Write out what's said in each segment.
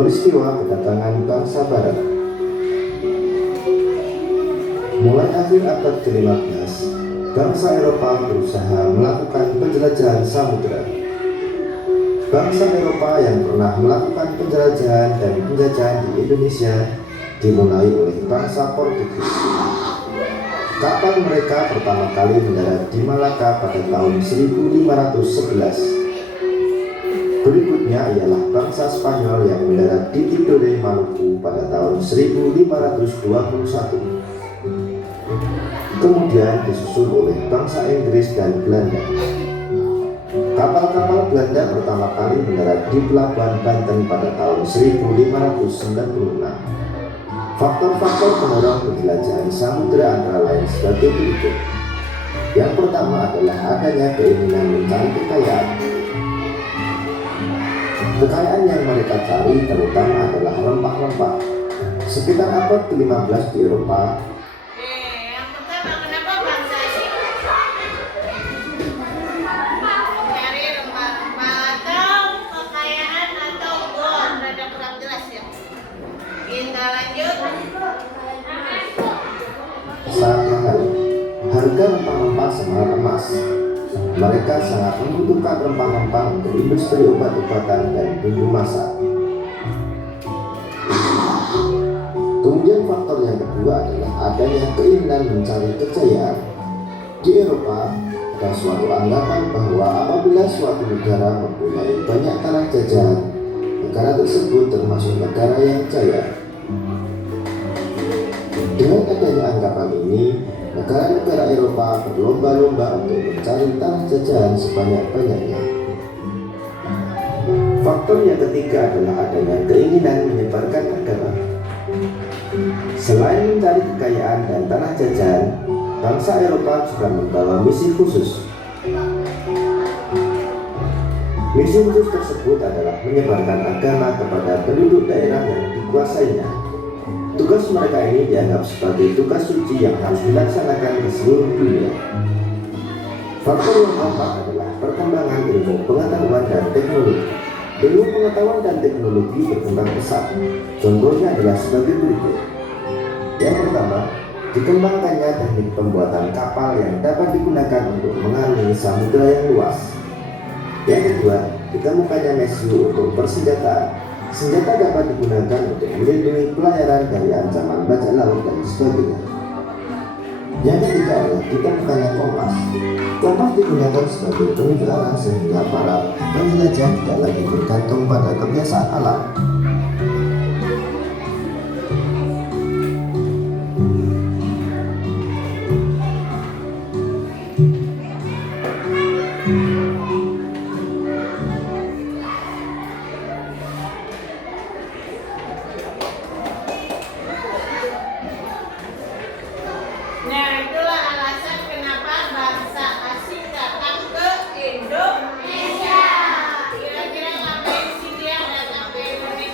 peristiwa kedatangan bangsa Barat. Mulai akhir abad ke-15, bangsa Eropa berusaha melakukan penjelajahan samudera. Bangsa Eropa yang pernah melakukan penjelajahan dan penjajahan di Indonesia dimulai oleh bangsa Portugis. Kapal mereka pertama kali mendarat di Malaka pada tahun 1511. Berikutnya ialah bangsa Spanyol yang mendarat di Tidore, Maluku pada tahun 1521. Kemudian disusul oleh bangsa Inggris dan Belanda. Kapal-kapal Belanda pertama kali mendarat di pelabuhan Banten pada tahun 1596. Faktor-faktor pendorong penjelajahan samudera antara lain sebagai berikut. Yang pertama adalah adanya keinginan mencari kekayaan. Kekayaan yang mereka cari terutama adalah rempah-rempah. Sekitar abad ke-15 di Eropa, Yang pertama, kenapa bangsa sih mencari rempah-rempah atau kekayaan atau gold? Rada kurang jelas ya. Kita lanjut. saat mahal. Harga rempah-rempah semarak emas. Mereka sangat membutuhkan rempah-rempah untuk industri obat-obatan dan bumbu masak. Kemudian faktor yang kedua adalah adanya keinginan mencari kejayaan. Di Eropa, ada suatu anggapan bahwa apabila suatu negara mempunyai banyak tanah jajahan, negara tersebut termasuk negara yang jaya. Dengan adanya anggapan ini, negara-negara Eropa berlomba-lomba untuk mencari tanah jajahan sebanyak-banyaknya. Faktor yang ketiga adalah adanya keinginan menyebarkan agama. Selain mencari kekayaan dan tanah jajahan, bangsa Eropa juga membawa misi khusus. Misi khusus tersebut adalah menyebarkan agama kepada penduduk daerah yang dikuasainya. Tugas mereka ini dianggap sebagai tugas suci yang harus dilaksanakan ke seluruh dunia. Faktor yang keempat adalah perkembangan ilmu pengetahuan dan teknologi. Ilmu pengetahuan dan teknologi berkembang pesat. Contohnya adalah sebagai berikut. Yang pertama, dikembangkannya teknik pembuatan kapal yang dapat digunakan untuk mengarungi samudera yang luas. Yang kedua, ditemukannya mesiu untuk persenjataan. Senjata dapat digunakan untuk melindungi pelayaran dari ancaman bajak laut dan sebagainya. Yang ketiga adalah ditemukannya kompas. Kompas digunakan sebagai penunjuk arah sehingga para penjelajah tidak lagi bergantung pada kebiasaan alam. Nah, itulah alasan kenapa bangsa asing datang ke Indonesia. Kira-kira ngapain sih dia datang ke Indonesia?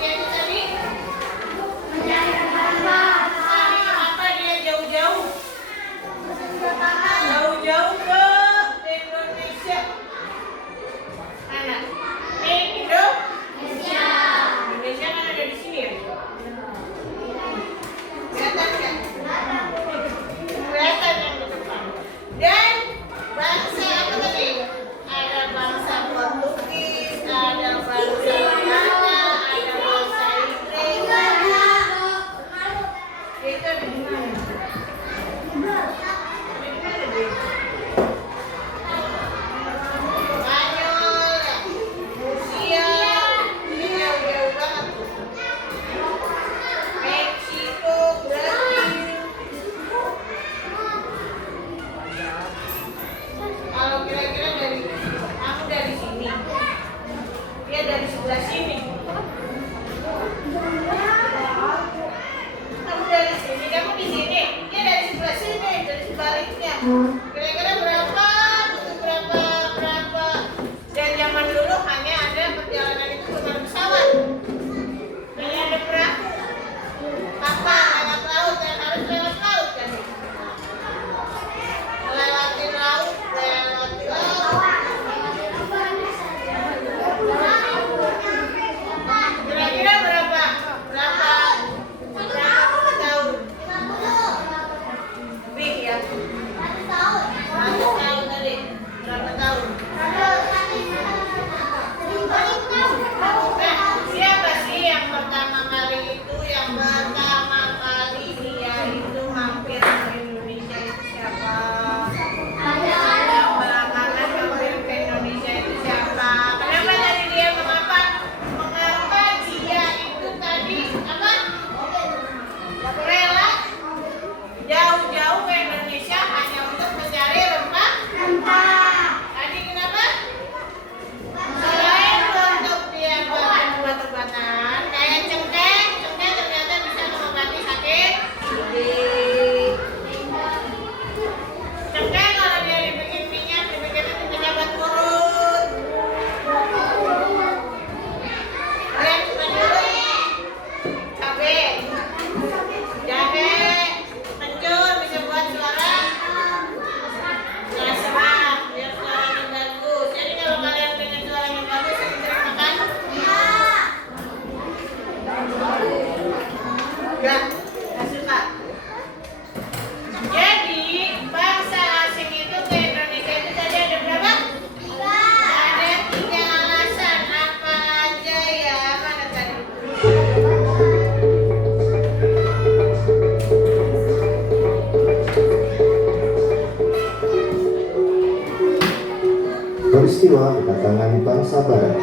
peristiwa kedatangan bangsa Barat.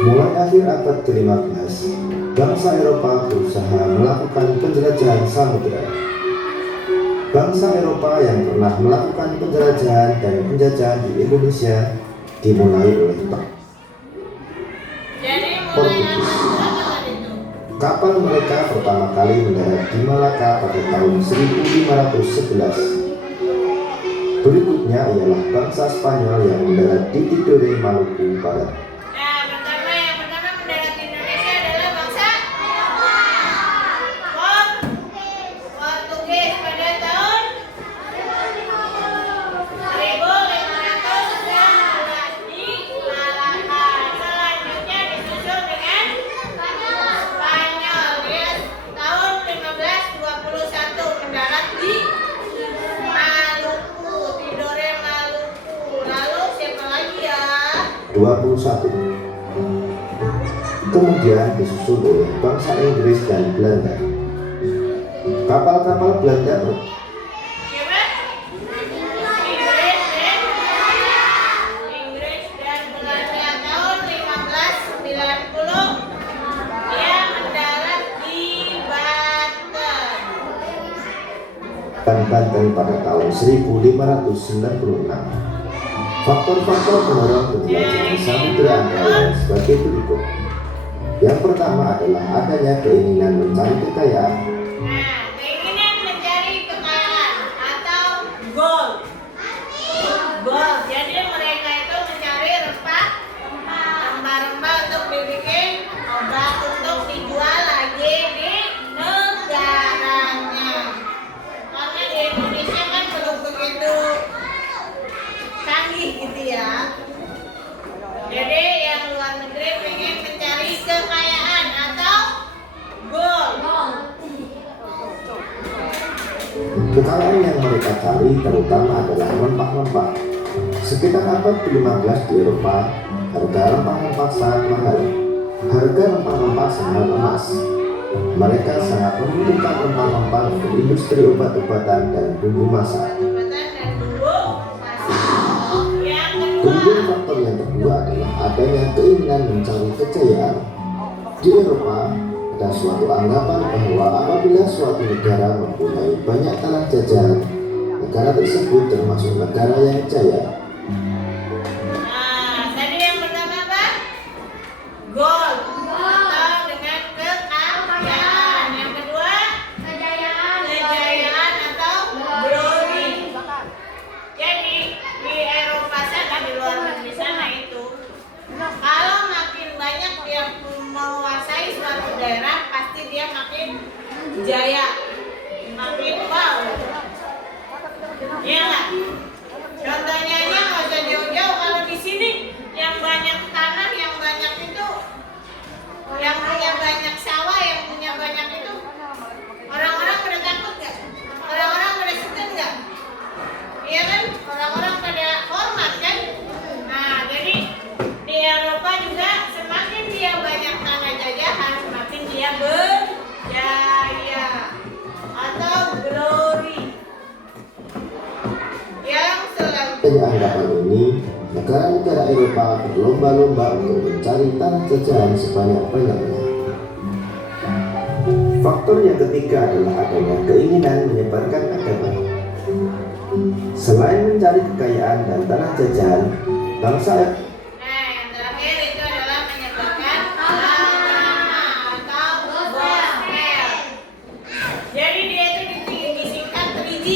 Mulai akhir abad ke-15, bangsa Eropa berusaha melakukan penjelajahan samudera. Bangsa Eropa yang pernah melakukan penjelajahan dan penjajahan di Indonesia dimulai oleh Jadi mulai Portugis. apa itu? Kapal mereka pertama kali mendarat di Malaka pada tahun 1511. Berikutnya ialah bangsa Spanyol yang mendarat di Tidore, Maluku Barat. Nah, yang pertama mendarat di Indonesia adalah bangsa Portugis pada tahun 1511 di Malaka. Selanjutnya disusul dengan Spanyol ya, tahun 1521 mendarat di Maluku, Tidore Maluku. Lalu siapa lagi ya? 21. Kemudian disusul oleh bangsa Inggris dan Belanda. Kapal-kapal Belanda Siapa? Inggris dan Belanda tahun 1590 dia mendarat di Banten pada tahun 1596. Faktor-faktor pendorong penjelajahan samudera antara sebagai berikut. Yang pertama adalah adanya keinginan mencari kekayaan. Nah, keinginan mencari kekayaan atau gold. Gold. Jadi mereka itu mencari rempah-rempah untuk dibikin obat untuk dijual lagi di negaranya. Karena di Indonesia kan belum begitu canggih gitu ya. Jadi yang luar negeri pengen mencari kekayaan atau gold. Kekayaan yang mereka cari terutama adalah rempah-rempah. Sekitar abad ke-15 di Eropa, harga rempah-rempah sangat mahal. Harga rempah-rempah sangat emas. Mereka sangat membutuhkan rempah-rempah untuk industri obat-obatan dan bumbu masak. Obat-obatan dan bumbu masak. Yang Kemudian kedua, faktor yang kedua adalah adanya keinginan mencari kejayaan. Di Eropa, ada suatu anggapan bahwa apabila suatu negara mempunyai banyak tanah jajahan, negara tersebut termasuk negara yang jaya. nah tadi yang pertama apa? Gold atau dengan kekayaan. Yang kedua, kejayaan atau glory. Jadi di Eropa sana, di luar negeri sana itu, kalau makin banyak dia menguasai suatu daerah, pasti dia makin jaya, makin wow. Iya nggak? Contohnya aja nggak usah jauh-jauh. Kalau di sini yang banyak tanah, yang banyak itu, yang punya banyak sawah, yang punya banyak itu, orang-orang pada takut nggak? Orang-orang pada suka nggak? Iya kan? Orang-orang pada hormat kan? Nah, jadi di Eropa juga semakin dia banyak tanah jajahan, semakin dia berjaya atau glory. Yang selanjutnya, Dengan anggapan ini, negara-negara Eropa berlomba-lomba untuk mencari tanah jajahan sebanyak-banyaknya. Faktor yang ketiga adalah adanya keinginan menyebarkan agama. Selain mencari kekayaan dan tanah jajahan, bangsa nah yang terakhir itu adalah menyebarkan agama atau gospel. Jadi dia itu disingkat 3G.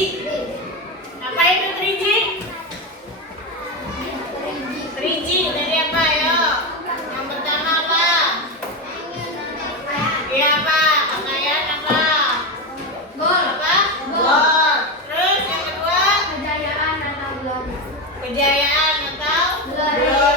Apa itu 3G? 3G dari apa ya? Yang pertama apa? Iya apa? Kekayaan apa? Apa? Gold. Terus yang kedua, kejayaan atau glory.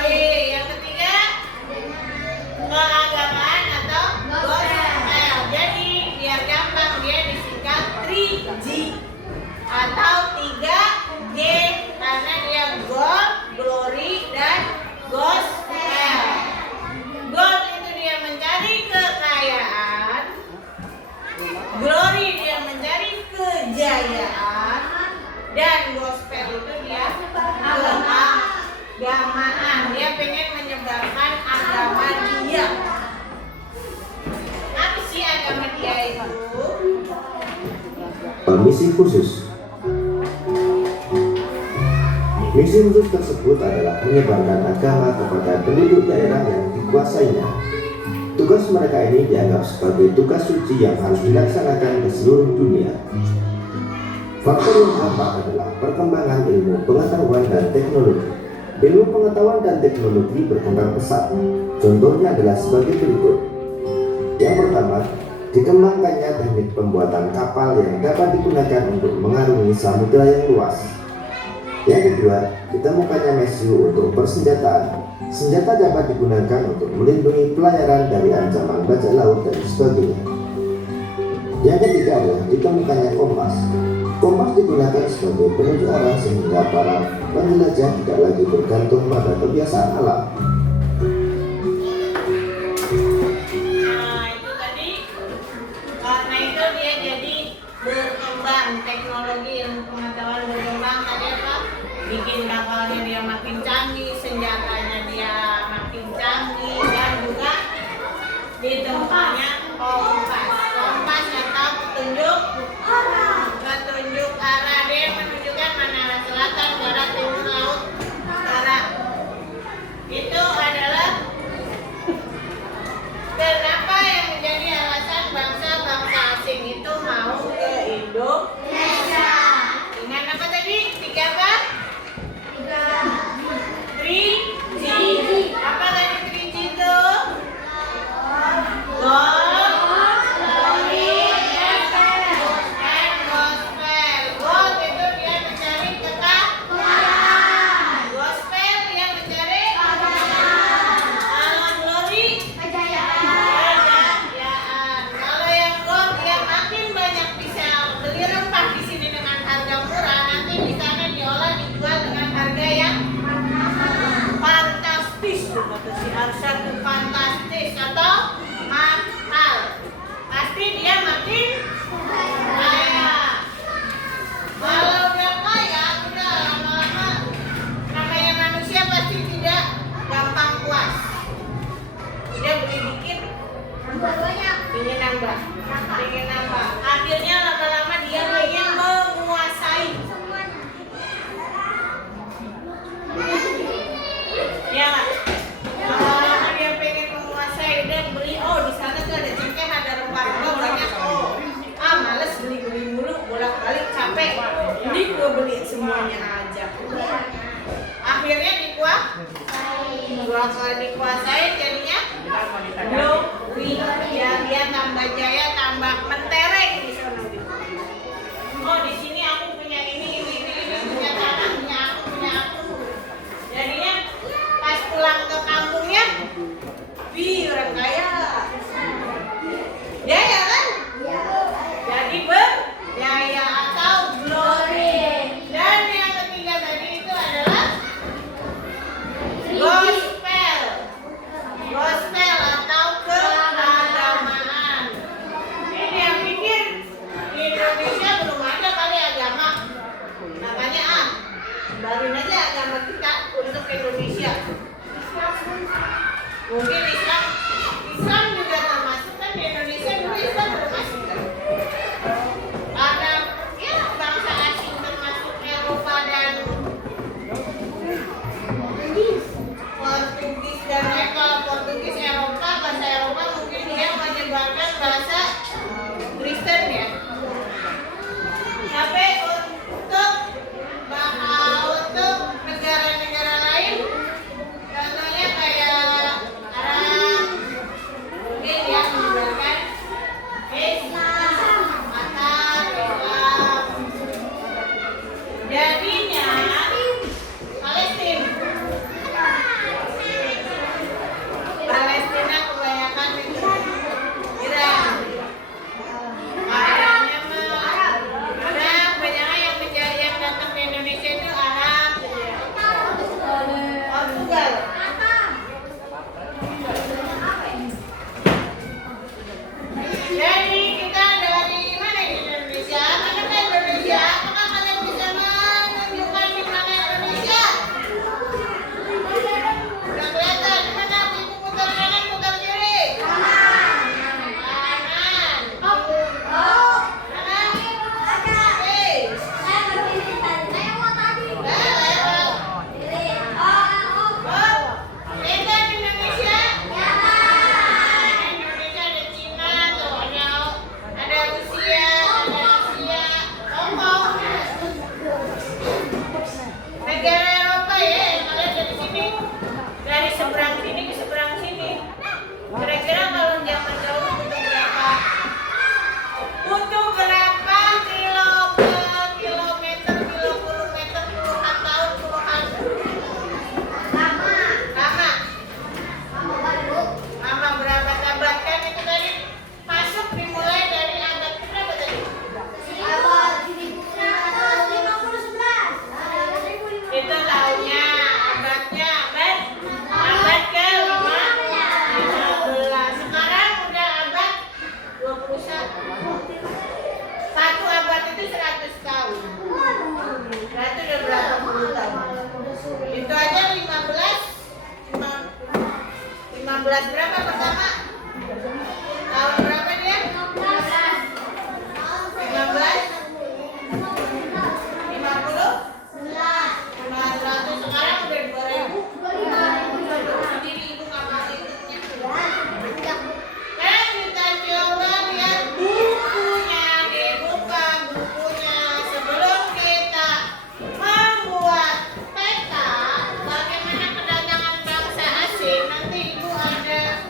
Misi khusus. Misi khusus tersebut adalah menyebarkan agama kepada penduduk daerah yang dikuasainya. Tugas mereka ini dianggap sebagai tugas suci yang harus dilaksanakan ke seluruh dunia. Faktor yang keempat adalah perkembangan ilmu pengetahuan dan teknologi. Ilmu pengetahuan dan teknologi berkembang pesat. Contohnya adalah sebagai berikut. Yang pertama, dikembangkannya teknik pembuatan kapal yang dapat digunakan untuk mengarungi samudera yang luas. Yang kedua, ditemukannya mesiu untuk persenjataan. Senjata dapat digunakan untuk melindungi pelayaran dari ancaman bajak laut dan sebagainya. Yang ketiga adalah ditemukannya kompas. Kompas digunakan sebagai penunjuk arah sehingga para penjelajah tidak lagi bergantung pada kebiasaan alam. Nah, itu tadi karena itu dia jadi berkembang, teknologi ilmu pengetahuan berkembang. Tadi apa? Bikin kapalnya dia makin canggih, senjatanya dia makin canggih, dan juga ditemukannya kompas. Kompas atau petunjuk arah, dia menunjukkan mana arah selatan, barat, timur, laut, utara. Itu adalah kenapa yang menjadi alasan bangsa-bangsa asing itu mau ke Indonesia. Dengan apa tadi? Tiga apa? 3G. Apa tadi 3G itu? Gold, glory, and gospel. Gold itu dia mencari kekayaan. Gospel dia mencari kekayaan. Kalau glory, kejayaan. Kalau yang gold dia makin banyak bisa beli rempah di sini dengan harga murah. Nanti di sana diolah dijual dengan harga yang fantastis. Kata si Arsa itu fantastis atau mahal. Pasti dia makin kaya. Kalau udah kaya, udah lama-lama namanya manusia pasti tidak gampang puas. Dia beli dikit, ingin nambah, ingin nambah. Akhirnya lama-lama dia ingin menguasai. Ya nggak? Lama-lama dia pengen menguasai, dia beli. Oh, di sana tuh ada cengkeh, ada rempah-rempah banyak. Oh, males beli mulu, bolak-balik capek. Ini gua beli semuanya aja. Akhirnya dikuasai jadinya glory, dia tambah jaya, tambah mentereng di sana. Oh, di sini aku punya ini punya tanah, punya aku. Jadinya pas pulang ke kampungnya, orang kaya. Jaya kan? Jadi berjaya atau glory. Dan yang ketiga tadi itu adalah gospel. Gospel atau keagamaan. Ini yang pikir di Indonesia belum ada kali agama. Makanya baruin aja agama kita untuk Indonesia. Mungkin Islam juga termasuk kan di Indonesia dulu Islam termasuk kan. Ada ya bangsa asing termasuk Eropa dan Portugis dan kalau Portugis Eropa, bahasa Eropa mungkin dia menyebarkan bahasa Kristen ya. Tapi untuk negara-negara lain, contohnya kayak Arab, berapa pertama? Tahun berapa dia? 15? 50? 500, sekarang udah 2000. Sendiri ibu nggak mau hitungnya. Kita coba lihat bukunya, dibuka bukunya sebelum kita membuat peta bagaimana kedatangan bangsa asing. Nanti ibu ada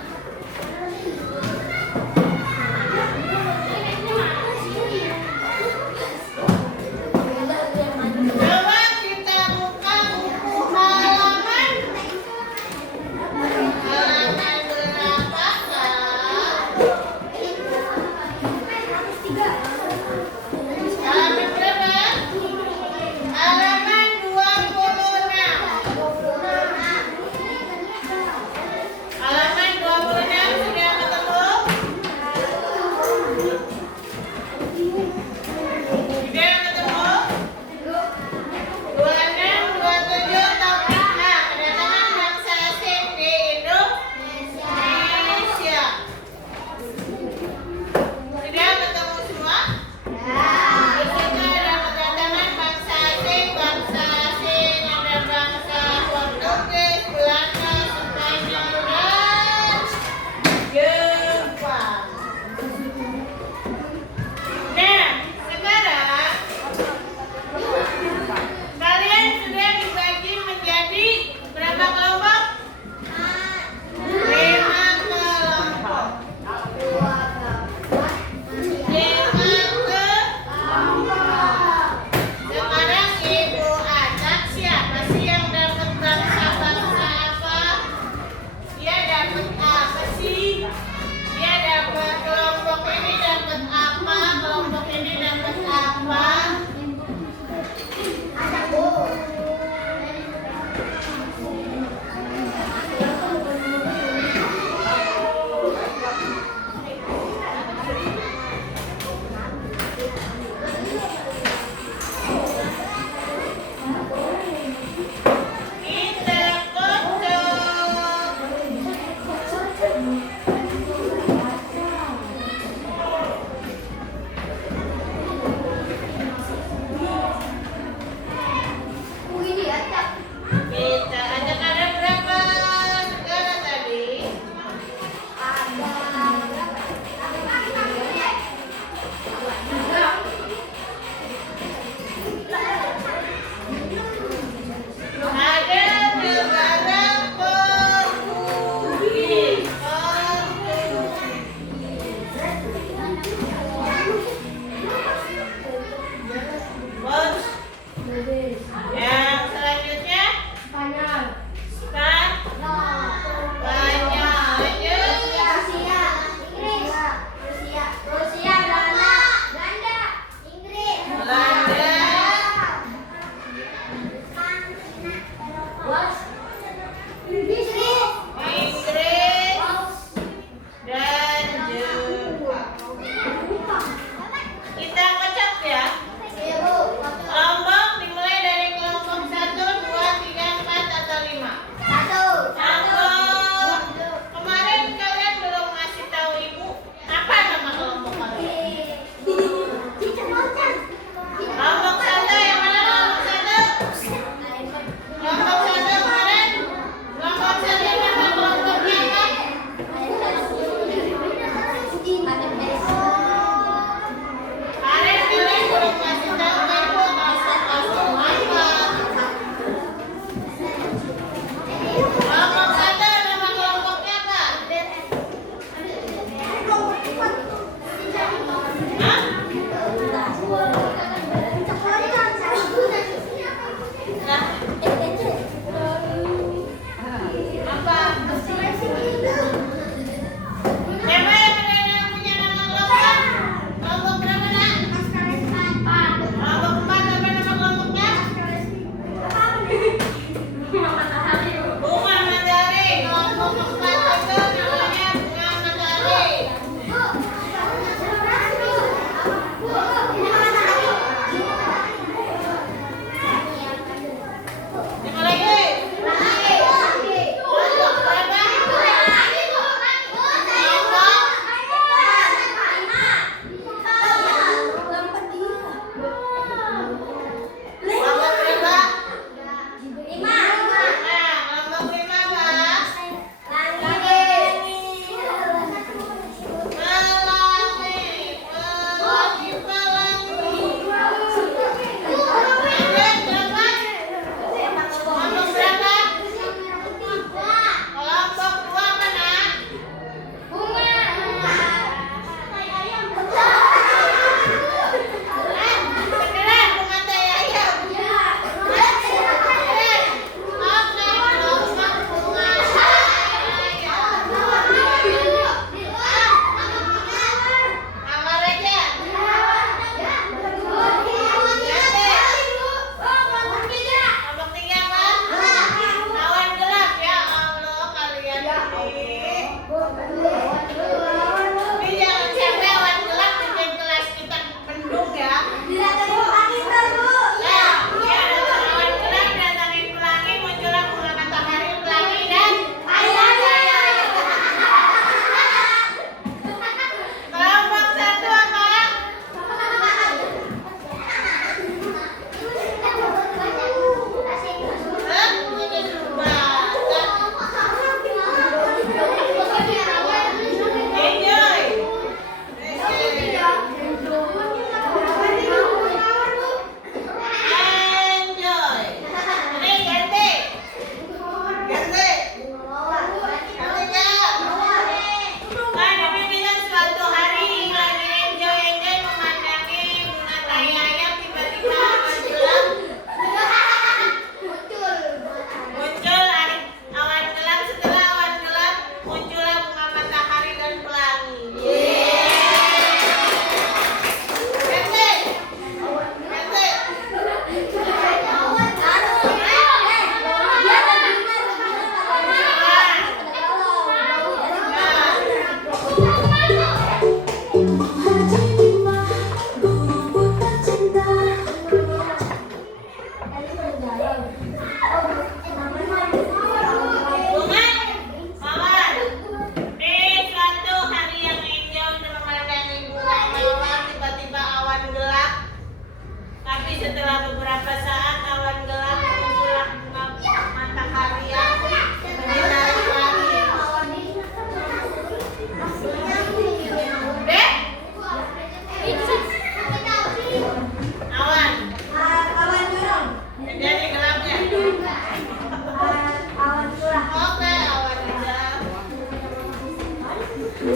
Oke,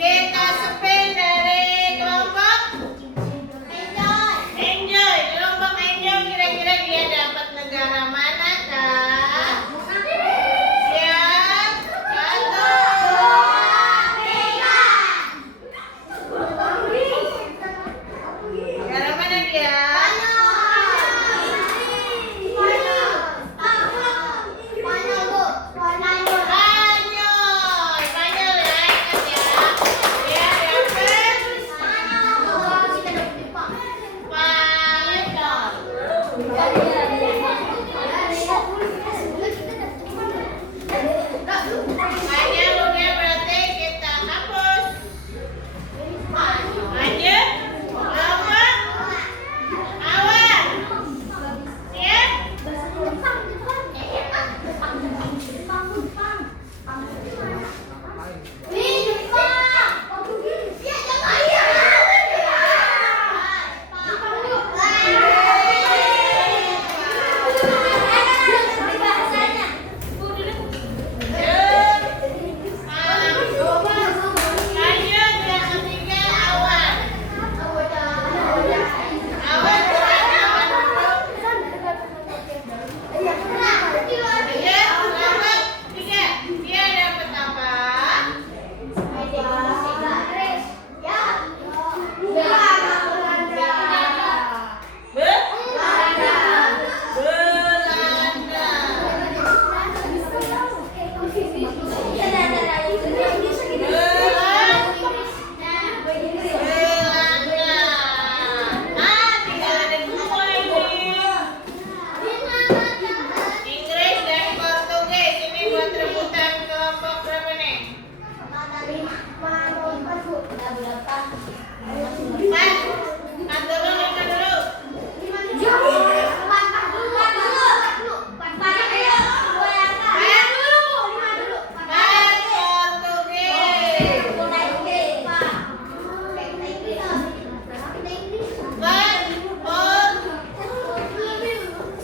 kita spin dari kelompok Enjoy. Kelompok Enjoy kira-kira dia dapat negara manakah? Siap, satu, dua, tiga. Negara mana dia? Spanyol ya, ingat ya. Dia dapat Spanyol. Spanyol udah berarti kita hapus. Lanjut. Kelompok Awan. Siap? Lanjut yang ketiga Awan. Awan bukan Awan dulu. Lanjut kelompok tiga. Dia dapat apa? Tinggal ada dua ini. Inggris dan Portugis. Ini buat rebutan kelompok berapa nih? Empat. Empat dulu, lima dulu. Empat Portugis. Empat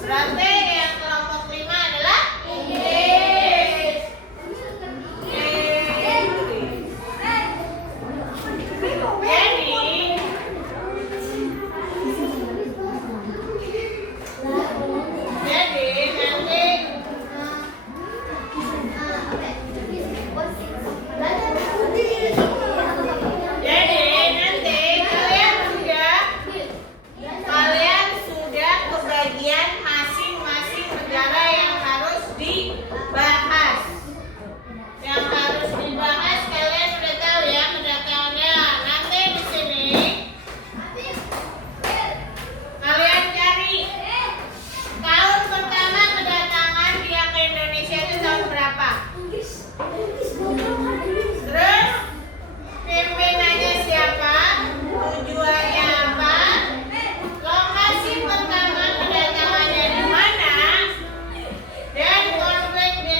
berarti yang kelompok lima adalah Inggris. Jadi nanti kalian sudah kebagian masing-masing negara yang harus dibahas. Yang harus dibahas kalian sudah tahu ya kedatangannya. Nanti di sini kalian cari tahun pertama kedatangan dia ke Indonesia itu tahun berapa? Terus pimpinannya siapa? Tujuannya apa? Lokasi pertama kedatangannya di mana? Dan konflik di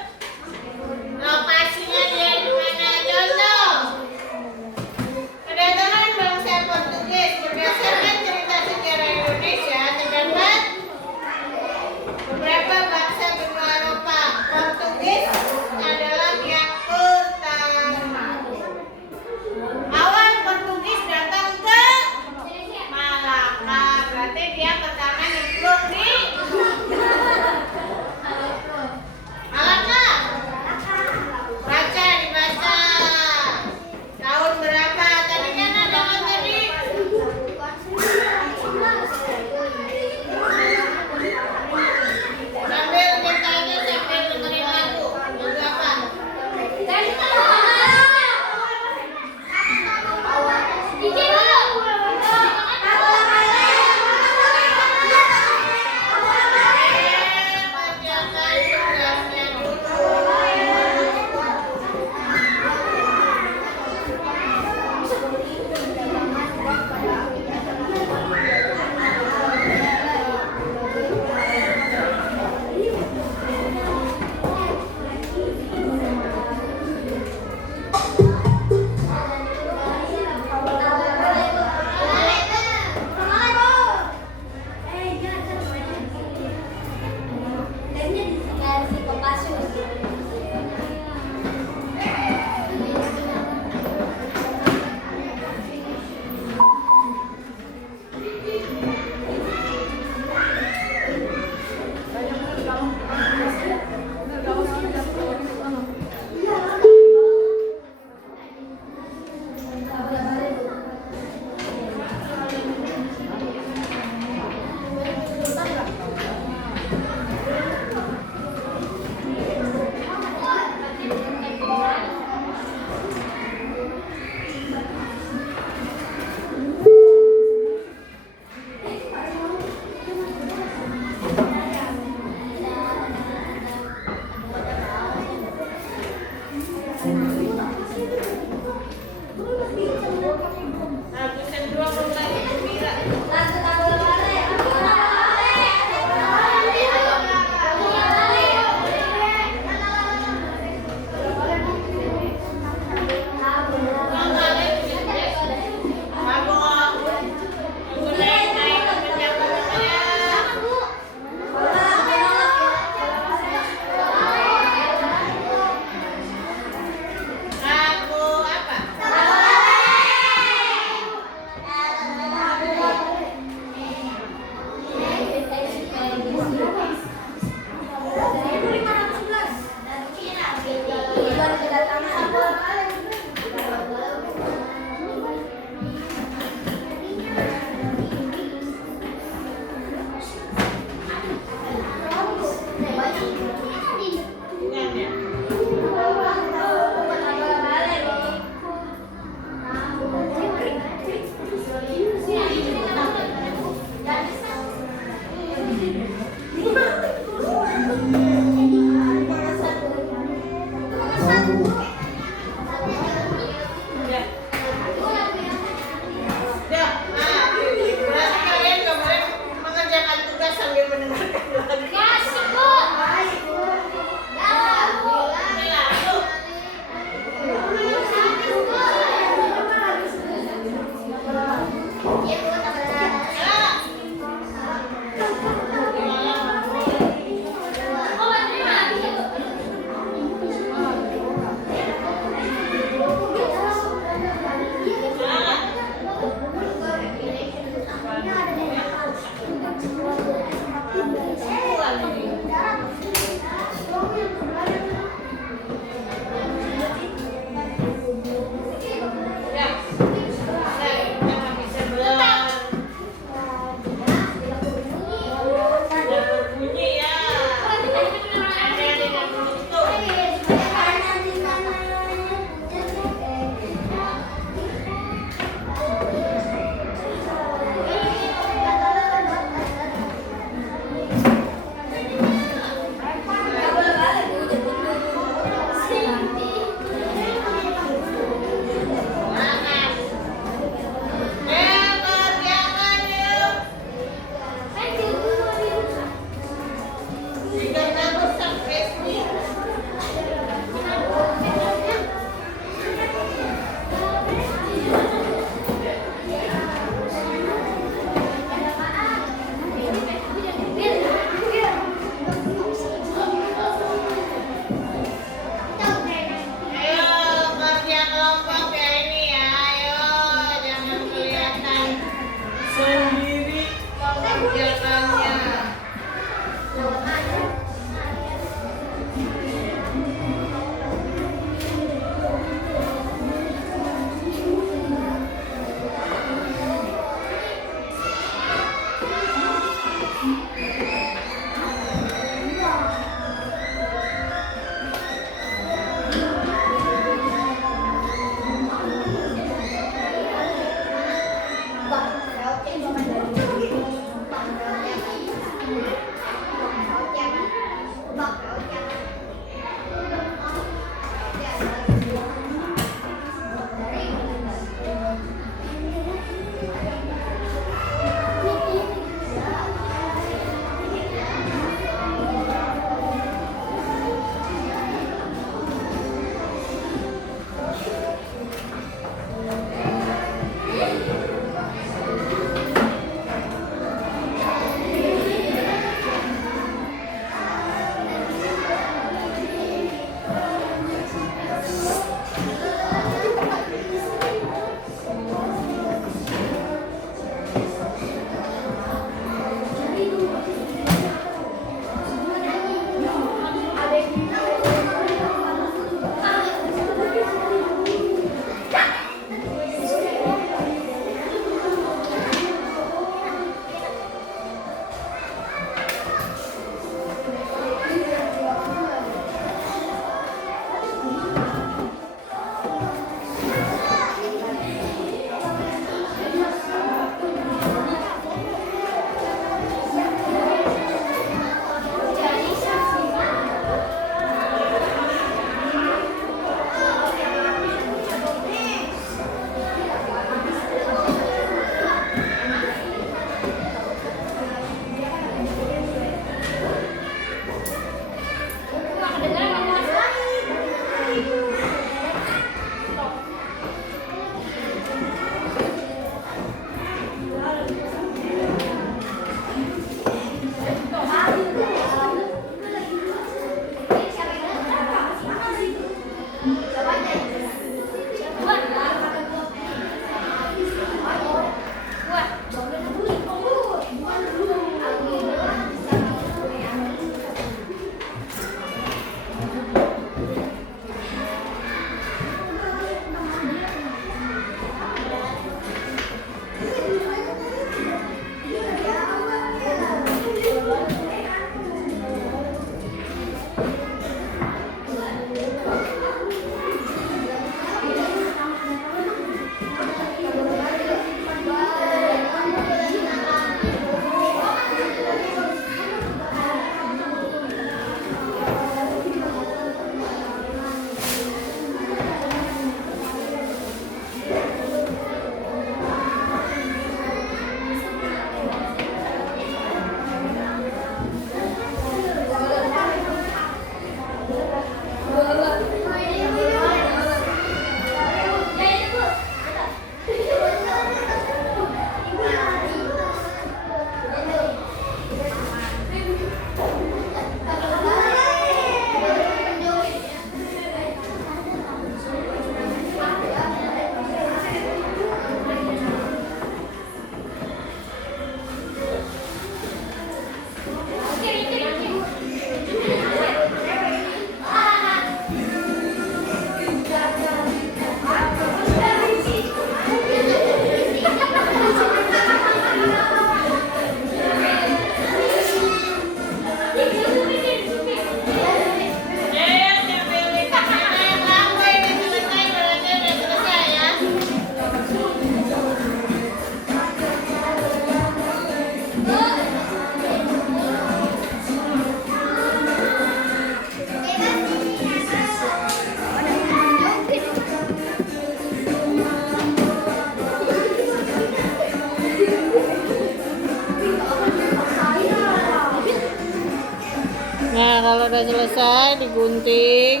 Nah, kalau udah selesai digunting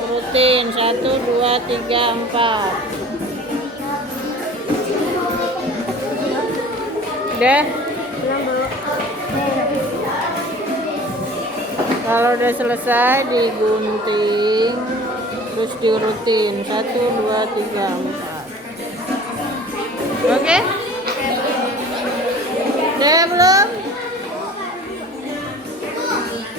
rutin 1, 2, 3, 4. Udah. Kalau udah selesai digunting terus diurutin 1, 2, 3, 4. Oke? Udah belum?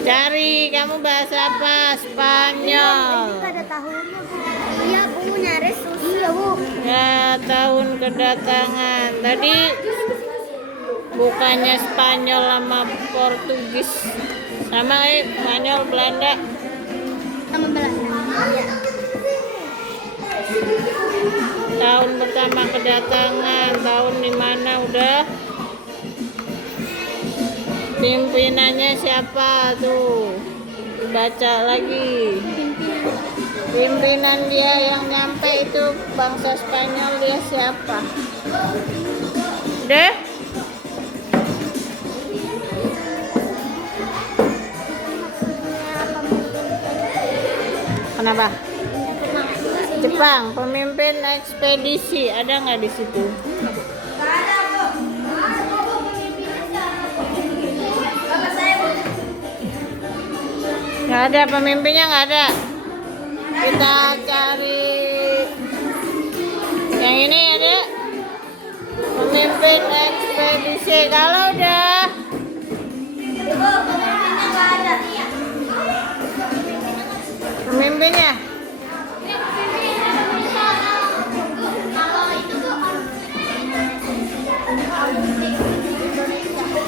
Cari, kamu bahasa apa? Spanyol. Ada tahunnya, Bu. Iya, Bu, nyaris susu. Iya, Bu. Ya, tahun kedatangan. Tadi bukannya Spanyol sama Portugis. Sama Spanyol, Belanda. Sama Belanda. Iya. Tahun pertama kedatangan, tahun dimana udah pimpinannya siapa tuh? Baca lagi. Pimpinan dia yang nyampe itu bangsa Spanyol, dia siapa? Deh. Kenapa? Jepang, pemimpin ekspedisi, ada nggak di situ? Nggak ada, pemimpinnya nggak ada. Kita cari yang ini ada. Pemimpin ekspedisi. Kalau udah pemimpinnya.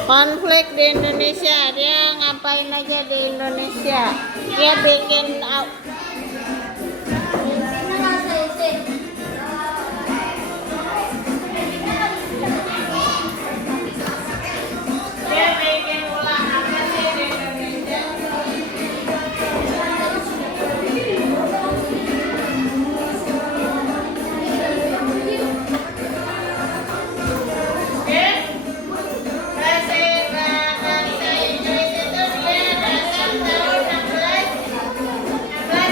Konflik di Indonesia, dia ngapain aja di Indonesia? Dia bikin ulah apa sih di Indonesia? Bahasa Inggris itu dia datang tahun 16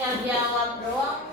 tinggal jawab doang.